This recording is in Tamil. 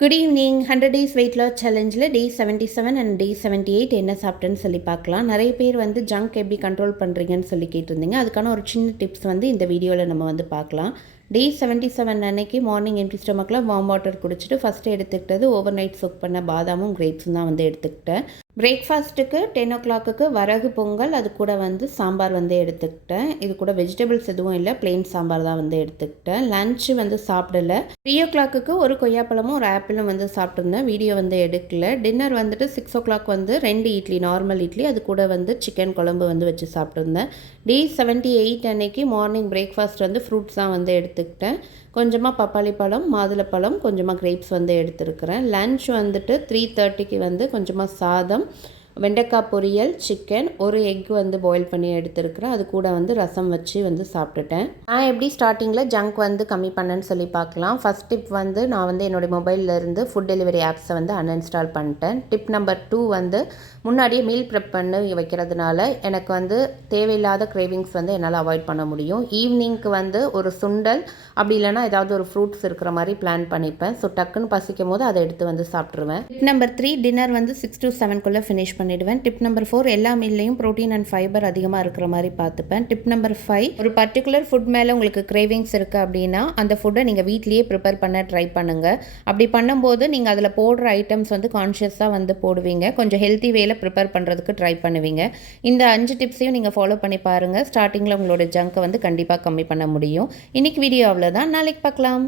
Good evening. 100 days weight loss சேலஞ்சில் டே 77 அண்ட் டே 78 என்ன சாப்பிட்டேன்னு சொல்லி பார்க்கலாம். நிறைய பேர் வந்து ஜங்க் எப்படி கண்ட்ரோல் பண்ணுறீங்கன்னு சொல்லி கேட்டிருந்தீங்க. அதுக்கான ஒரு சின்ன டிப்ஸ் வந்து இந்த வீடியோவில் நம்ம வந்து பார்க்கலாம். டே 77 அன்னைக்கு மார்னிங் எம்டி ஸ்டொமக்கில் வார்ம் வாட்டர் குடிச்சிட்டு ஃபஸ்ட்டு எடுத்துக்கிட்டது ஓவர் நைட் சொக் பண்ண பாதாமும் கிரேப்ஸும் தான் வந்து எடுத்துக்கிட்டேன். பிரேக்ஃபாஸ்ட்டுக்கு 10 ஓ கிளாக்கு வரகு பொங்கல், அது கூட வந்து சாம்பார் வந்து எடுத்துக்கிட்டேன். இது கூட வெஜிடபிள்ஸ் எதுவும் இல்லை, பிளெயின் சாம்பார் தான் வந்து எடுத்துக்கிட்டேன். லன்ச்சு வந்து சாப்பிடல. 3 ஓ கிளாக்கு ஒரு கொய்யாப்பழமும் ஒரு ஆப்பிளும் வந்து சாப்பிட்ருந்தேன். வீடியோ வந்து எடுக்கல. டின்னர் வந்துட்டு 6 ஓ கிளாக் வந்து 2 இட்லி, நார்மல் இட்லி, அது கூட வந்து சிக்கன் குழம்பு வந்து வச்சு சாப்பிட்ருந்தேன். டே 78 அன்னைக்கு மார்னிங் பிரேக்ஃபாஸ்ட் வந்து ஃப்ரூட்ஸ் தான் வந்து எடுத்துக்கிட்டேன். கொஞ்சமாக பப்பாளி பழம், மாதுளப்பழம், கொஞ்சமாக கிரேப்ஸ் வந்து எடுத்துருக்கிறேன். லன்ச் வந்துட்டு 3:30க்கு வந்து கொஞ்சமாக சாதம், வெண்டைக்காய் பொரியல், சிக்கன், ஒரு எக் வந்து பாயில் பண்ணி எடுத்துருக்கிறேன். அது கூட வந்து ரசம் வச்சு வந்து சாப்பிட்டுட்டேன். நான் எப்படி ஸ்டார்டிங்கில் ஜங்க் வந்து கம்மி பண்ணேன்னு சொல்லி பார்க்கலாம். ஃபஸ்ட் டிப் வந்து நான் வந்து என்னுடைய மொபைலில் இருந்து ஃபுட் டெலிவரி ஆப்ஸை வந்து அன்இன்ஸ்டால் பண்ணிட்டேன். டிப் நம்பர் 2 வந்து முன்னாடியே மீல் ப்ரெப் பண்ணி வைக்கிறதுனால எனக்கு வந்து தேவையில்லாத கிரேவிங்ஸ் வந்து என்னால் அவாய்ட் பண்ண முடியும். ஈவினிங்க்கு வந்து ஒரு சுண்டல், அப்படி இல்லைனா ஏதாவது ஒரு ஃப்ரூட்ஸ் இருக்கிற மாதிரி பிளான் பண்ணிப்பேன். ஸோ டக்குன்னு பசிக்கும் போது அதை எடுத்து வந்து சாப்பிட்ருவேன். டிப் நம்பர் 3, டின்னர் வந்து 6 to 7க்குள்ளே ஃபினிஷ் பண்ணிடுவேன். டிப் நம்பர் 4, எல்லா மீல்லையும் ப்ரோட்டீன் அண்ட் ஃபைபர் அதிகமாக இருக்கிற மாதிரி பார்த்துப்பேன். டிப் நம்பர் 5, ஒரு பர்டிகுலர் ஃபுட் மேலே உங்களுக்கு கிரேவிங்ஸ் இருக்குது அப்படின்னா அந்த ஃபுட்டை நீங்கள் வீட்லேயே ப்ரிப்பேர் பண்ண ட்ரை பண்ணுங்கள். அப்படி பண்ணும்போது நீங்கள் அதில் போடுற ஐட்டம்ஸ் வந்து கான்ஷியஸாக வந்து போடுவீங்க. கொஞ்சம் ஹெல்த்தி வேல ப்ரிப்பேர் பண்ணுறதுக்கு ட்ரை பண்ணுவீங்க. இந்த 5 டிப்ஸையும் நீங்கள் ஃபாலோ பண்ணி பாருங்கள். ஸ்டார்டிங்கில் உங்களோட ஜங்கை வந்து கண்டிப்பாக கம்மி பண்ண முடியும். இன்றைக்கி வீடியோ அவ்வளோதான். நாளைக்கு பார்க்கலாம்.